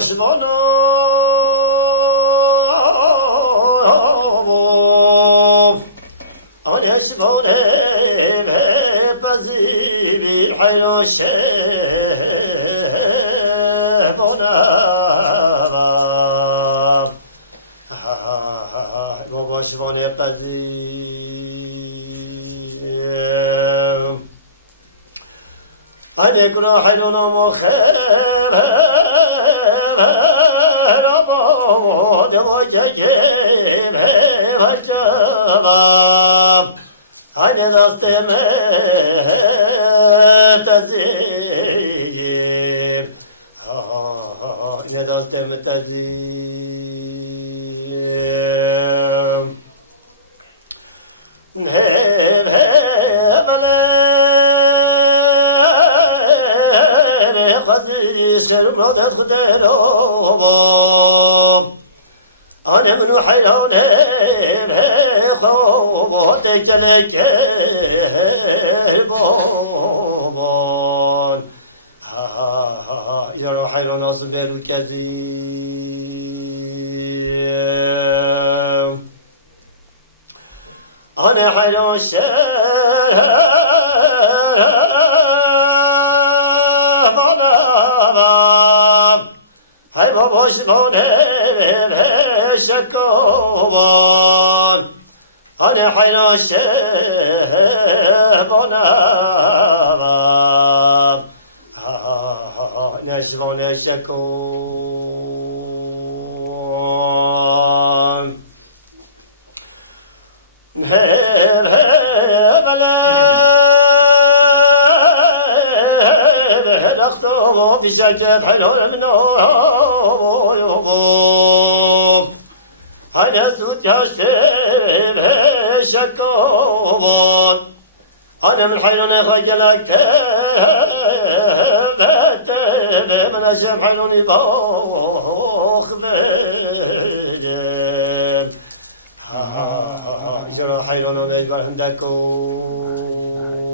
باشمانا آن اسمانه بزیری حیاشه بانم باشمانه بزیر أنك راحل مخير ربود وجير وجباب أنا دست متزير أنا دست متزير سلمنا خدراب أنا من حيران خواتك لك بابان يا حيران أصبر كثير أنا حيران هی باباش مانه شکوان آن حیاش مانم نشوان شکوان رختم بشكل حلو منو أنا سود كاشف شكوان أنا من حيران خجلك من أشم حيران باخ جرى حيران ويجبر عندكم